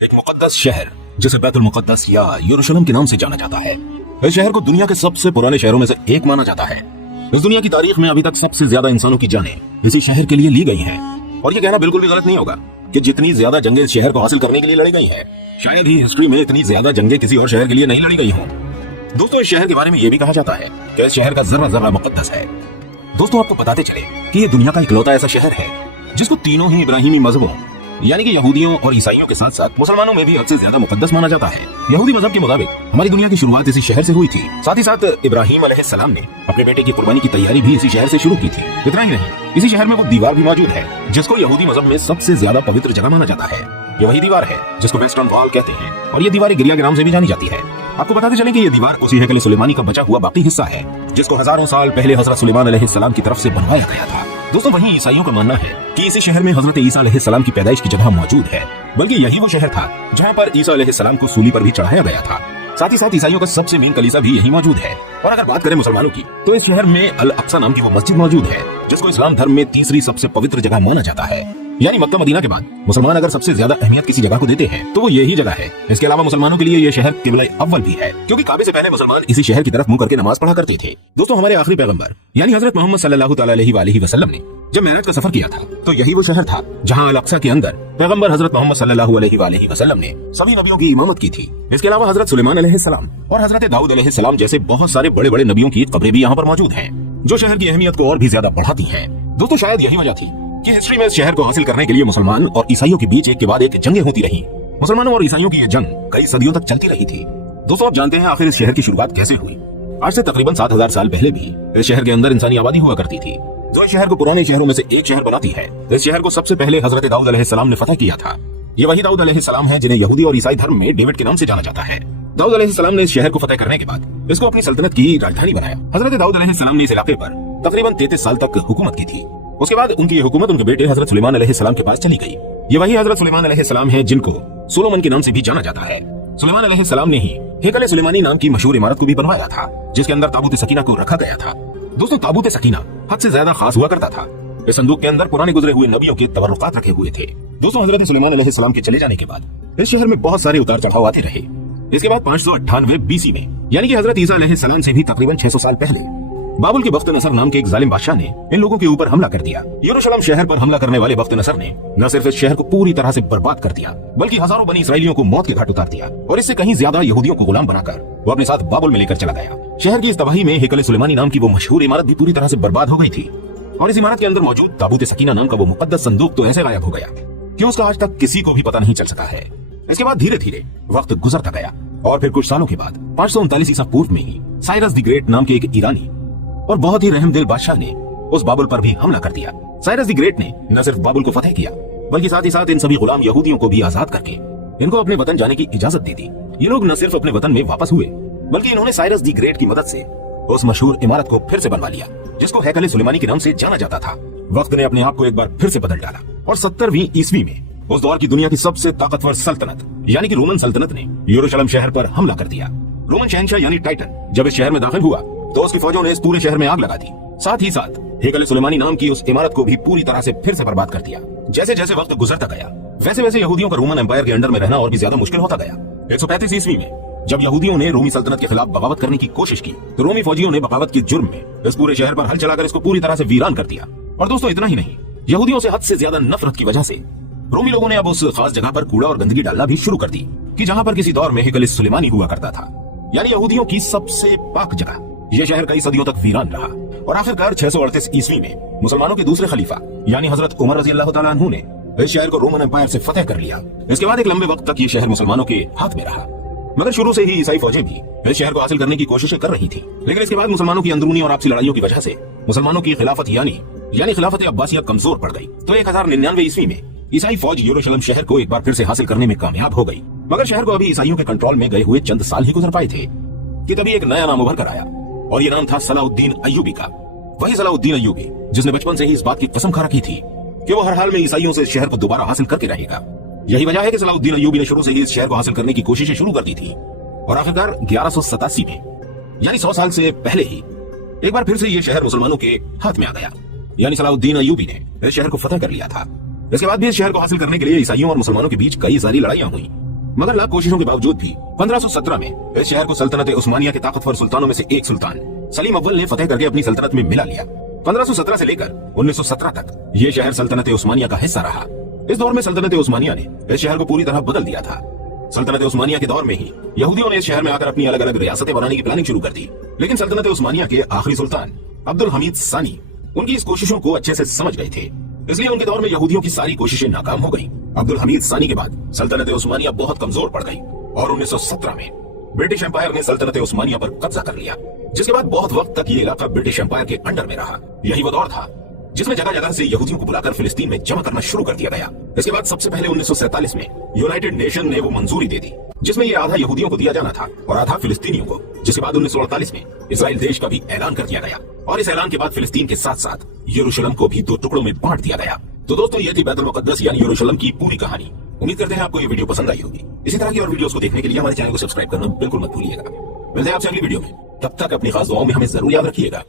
एक मुकद्दस शहर जिसे बैतुल मुकद्दस या यरूशलेम के नाम से जाना जाता है। इस शहर को दुनिया के सबसे पुराने शहरों में से एक माना जाता है। इस दुनिया की तारीख में अभी तक सबसे ज्यादा इंसानों की जानें इसी शहर के लिए ली गई हैं। और ये कहना बिल्कुल भी गलत नहीं होगा कि जितनी ज्यादा जंगें इस शहर को हासिल करने के लिए लड़ी गई हैं, शायद ही हिस्ट्री में इतनी ज्यादा जंगें किसी और शहर के लिए नहीं लड़ी गई हों। दोस्तों, इस शहर के बारे में यह भी कहा जाता है कि इस शहर का जर्रा जर्रा मुकद्दस है। दोस्तों, आपको बताते चले कि ये दुनिया का इकलौता ऐसा शहर है जिसको तीनों ही इब्राहिमी मजहबों यानी कि यहूदियों और ईसाइयों के साथ साथ मुसलमानों में भी हद से ज्यादा मुकद्दस माना जाता है। यहूदी मजहब के मुताबिक हमारी दुनिया की शुरुआत इसी शहर से हुई थी। साथ ही साथ इब्राहिम अलैहिस्सलाम ने अपने बेटे की कुर्बानी की तैयारी भी इसी शहर से शुरू की थी। इतना ही नहीं, इसी शहर में वो दीवार भी मौजूद है जिसको यहूदी मजहब में सबसे ज्यादा पवित्र जगह माना जाता है। ये वही दीवार है जिसको वेस्टर्न वॉल कहते हैं और ये दीवार गिरिया के नाम से भी जानी जाती है। आपको बताते चलें कि ये दीवार उसी हैकल सुलेमानी का बचा हुआ बाकी हिस्सा है जिसको हजारों साल पहले हजरत सुलेमान अलैहिस्सलाम की तरफ से बनवाया गया था। दोस्तों, वहीं ईसाइयों का मानना है कि इसी शहर में हजरत ईसा अलैहिस्सलाम की पैदाइश की जगह मौजूद है, बल्कि यही वो शहर था जहां पर ईसा अलैहिस्सलाम को सूली पर भी चढ़ाया गया था। साथ ही साथ ईसाइयों का सबसे मेन कलीसा भी यही मौजूद है। और अगर बात करें मुसलमानों की, तो इस शहर में अल अक्सा नाम की वो मस्जिद मौजूद है जिसको इस्लाम धर्म में तीसरी सबसे पवित्र जगह माना जाता है। यानी मक्का मदीना के बाद मुसलमान अगर सबसे ज्यादा अहमियत किसी जगह को देते हैं तो वो यही जगह है। इसके अलावा मुसलमानों के लिए ये शहर किबला अव्वल भी है, क्योंकि काबे से पहले मुसलमान इसी शहर की तरफ मुंह करके नमाज पढ़ा करते थे। दोस्तों, हमारे आखिरी पैगंबर यानी हजरत मोहम्मद सल्लल्लाहु अलैहि वसल्लम ने जब मेराज का सफर किया था तो यही वो शहर था जहां अल अक्सा के अंदर पैगंबर हजरत मोहम्मद सल्लल्लाहु अलैहि वसल्लम ने सभी नबियों की इमामत की थी। इसके अलावा हजरत सुलेमान अलैहिस्सलाम और हजरत दाऊद अलैहिस्सलाम जैसे बहुत सारे बड़े बड़े नबियों की कब्रें भी यहाँ पर मौजूद हैं, जो शहर की अहमियत को और भी ज्यादा बढ़ाती हैं। दोस्तों, शायद यही वजह थी कि हिस्ट्री में इस शहर को हासिल करने के लिए मुसलमान और ईसाइयों के बीच एक के बाद एक जंगें होती रही। मुसलमानों और ईसाइयों की ये जंग कई सदियों तक चलती रही थी। दोस्तों, आप जानते हैं आखिर इस शहर की शुरुआत कैसे हुई? आज से तकरीबन 7000 साल पहले भी इस शहर के अंदर इंसानी आबादी हुआ करती थी, जो इस शहर को पुराने शहरों में से एक शहर बनाती है। इस शहर को सबसे पहले हजरत दाऊद अलैहिस्सलाम ने फतह किया था। ये वही दाऊद अलैहिस्सलाम है जिन्हें यहूदी और ईसाई धर्म में डेविड के नाम से जाना जाता है। दाऊद अलैहिस्सलाम ने इस शहर को फतह करने के बाद इसको अपनी सल्तनत की राजधानी बनाया। हजरत दाऊद अलैहिस्सलाम ने इस इलाके पर तकरीबन 33 साल तक हुकूमत की थी। उसके बाद उनकी हुकूमत उनके बेटे हजरत सुलेमान अलैहिस्सलाम के पास चली गई। ये वही हजरत सुलेमान अलैहिस्सलाम है जिनको सोलोमन के नाम से भी जाना जाता है। सुलेमान अलैहिस्सलाम ने ही हेकल सुलेमानी नाम की मशहूर इमारत को भी बनवाया था जिसके अंदर ताबूत सकीना को रखा गया था। दोस्तों, ताबूत सकीना हद से ज्यादा खास हुआ करता था। इस संदूक के अंदर पुराने गुजरे हुए नबियों के तबर्रुकात रखे हुए थे। दोस्तों, हजरत सुलेमान अलैहिस्सलाम के चले जाने के बाद इस शहर में बहुत सारे उतार चढ़ाव आते रहे। इसके बाद 598 BC में यानी कि हजरत ईसा अलैहिस्सलाम से भी तकरीबन 600 साल पहले बाबुल के बख्त नसर नाम के एक जालिम बादशाह ने इन लोगों के ऊपर हमला कर दिया। यरूशलेम शहर पर हमला करने वाले बख्त नसर ने न सिर्फ इस शहर को पूरी तरह से बर्बाद कर दिया, बल्कि हजारों बनी इसराइलियों को मौत के घाट उतार दिया और इससे कहीं ज्यादा यहूदियों को गुलाम बनाकर वो अपने साथ बाबुल में लेकर चला गया। शहर की इस तबाही में हेकल सुलेमानी नाम की वो मशहूर इमारत भी पूरी तरह से बर्बाद हो गई थी और इस इमारत के अंदर मौजूद ताबूत सकीना नाम का वो मुकद्दस संदूक तो ऐसे गायब हो गया कि उसका आज तक किसी को भी पता नहीं चल सका है। इसके बाद धीरे धीरे वक्त गुजरता गया और फिर कुछ सालों के बाद 539 ईसा पूर्व में ही साइरस द ग्रेट नाम के एक ईरानी और बहुत ही रहमदिल बादशाह ने उस बाबुल पर भी हमला कर दिया। साइरस द ग्रेट ने न सिर्फ बाबुल को फतेह किया बल्कि साथ ही साथ इन सभी गुलाम यहूदियों को भी आजाद करके इनको अपने वतन जाने की इजाजत दे दी। ये लोग न सिर्फ अपने वतन में वापस हुए बल्कि इन्होंने साइरस द ग्रेट की मदद से उस मशहूर इमारत को फिर से बनवा लिया जिसको हैकल सुलेमानी के नाम से जाना जाता था। वक्त ने अपने आप को एक बार फिर से बदल डाला और 70वीं ईस्वी में उस दौर की दुनिया की सबसे ताकतवर सल्तनत यानी कि रोमन सल्तनत ने यरूशलेम शहर पर हमला कर दिया। रोमन शहंशाह यानी टाइटन जब इस शहर में दाखिल हुआ तो उसकी फौजों ने इस पूरे शहर में आग लगा दी। साथ ही साथ हेकल सुलेमानी नाम की उस इमारत को भी पूरी तरह से फिर से बर्बाद कर दिया। जैसे जैसे वक्त गुजरता गया वैसे वैसे यहूदियों का रोमन एम्पायर के अंडर में रहना और भी ज्यादा मुश्किल होता गया। 135 ईस्वी में जब यहूदियों ने रोमी सल्तनत के खिलाफ बगावत करने की कोशिश की तो रोमी फौजियों ने बगावत के जुर्म में इस पूरे शहर पर हल चलाकर इसको पूरी तरह से वीरान कर दिया। और दोस्तों, इतना ही नहीं, यहूदियों से हद से ज्यादा नफरत की वजह से रोमी लोगों ने अब उस खास जगह पर कूड़ा और गंदगी डालना भी शुरू कर दी कि जहां पर किसी दौर में हेकल सुलेमानी हुआ करता था, यानी यहूदियों की सबसे पाक जगह। यह शहर कई सदियों तक वीरान रहा और आखिरकार 638 ईस्वी में मुसलमानों के दूसरे खलीफा यानी हजरत उमर रजी अल्लाह तआला अन्हु ने इस शहर को रोमन एम्पायर से फतेह कर लिया। इसके बाद एक लंबे वक्त तक ये शहर मुसलमानों के हाथ में रहा, मगर शुरू से ही ईसाई फौजें भी इस शहर को हासिल करने की कोशिशें कर रही थी। लेकिन इसके बाद मुसलमानों की अंदरूनी और आपसी लड़ाइयों की वजह से मुसलमानों की खिलाफत यानी खिलाफत अब्बासिया कमजोर पड़ गई। तो 1099 ईस्वी में ईसाई फौज यरूशलेम शहर को एक बार फिर से हासिल करने में कामयाब हो गई, मगर शहर को अभी ईसाइयों के कंट्रोल में गए हुए चंद साल ही गुजर पाए थे कि तभी एक नया नाम उभर कर आया और ये नाम था सलाउद्दीन अय्यूबी का। वही सलाउद्दीन अय्यूबी जिसने बचपन से ही इस बात की कसम खा रखी थी कि वो हर हाल में ईसाइयों से इस शहर को दोबारा हासिल करके रहेगा। यही वजह है कि सलाउद्दीन अय्यूबी ने शुरू से ही इस शहर को हासिल करने की कोशिशें शुरू कर दी थी और आखिरकार 1187 में यानी 100 साल से पहले ही एक बार फिर से ये शहर मुसलमानों के हाथ में आ गया, यानी सलाउद्दीन अय्यूबी ने इस शहर को फतह कर लिया था। इसके बाद भी इस शहर को हासिल करने के लिए ईसाइयों और मुसलमानों के बीच कई सारी लड़ाइयां हुई। मगर लाख कोशिशों के बावजूद भी 1517 में इस शहर को सल्तनत उस्मानिया के ताकतवर सुल्तानों में से एक सुल्तान सलीम अव्वल ने फतेह करके अपनी सल्तनत में मिला लिया। 1517 से लेकर 1917 तक ये शहर सल्तनत उस्मानिया का हिस्सा रहा। इस दौर में सल्तनत उस्मानिया ने इस शहर को पूरी तरह बदल दिया था। सल्तनत उस्मानिया के दौर में ही यहूदियों ने इस शहर में आकर अपनी अलग अलग रियासतें बनाने की प्लानिंग शुरू कर दी। लेकिन सल्तनत उस्मानिया के आखिरी सुल्तान अब्दुल हमीद सानी उनकी इस कोशिशों को अच्छे से समझ गए थे, इसलिए उनके दौर में यहूदियों की सारी कोशिशें नाकाम हो गईं। अब्दुल हमीद सानी के बाद सल्तनत उस्मानिया बहुत कमजोर पड़ गई और 1917 में ब्रिटिश एम्पायर ने सल्तनत उस्मानिया पर कब्जा कर लिया, जिसके बाद बहुत वक्त तक ये इलाका ब्रिटिश एम्पायर के अंडर में रहा। यही वो दौर था जिसमें जगह जगह से यहूदियों को बुलाकर फिलिस्तीन में जमा करना शुरू कर दिया गया। इसके बाद सबसे पहले 1947 में यूनाइटेड नेशन ने वो मंजूरी दे दी, जिसमें ये आधा यहूदियों को दिया जाना था और आधा फिलिस्तीनियों को, जिसके बाद 1948 में इसराइल देश का भी ऐलान कर दिया गया और इस ऐलान के बाद फिलिस्तीन के साथ साथ यरूशलेम को भी 2 टुकड़ों में बांट दिया गया। तो दोस्तों, ये थी बैतुल मुक़द्दस यानी यरूशलेम की पूरी कहानी। उम्मीद करते हैं आपको ये वीडियो पसंद आई होगी। इसी तरह की और वीडियोस को देखने के लिए हमारे चैनल को सब्सक्राइब करना बिल्कुल मत भूलिएगा। मिलते हैं आपसे अगली वीडियो में, तब तक अपनी खास दुआओं में हमें जरूर याद रखिएगा।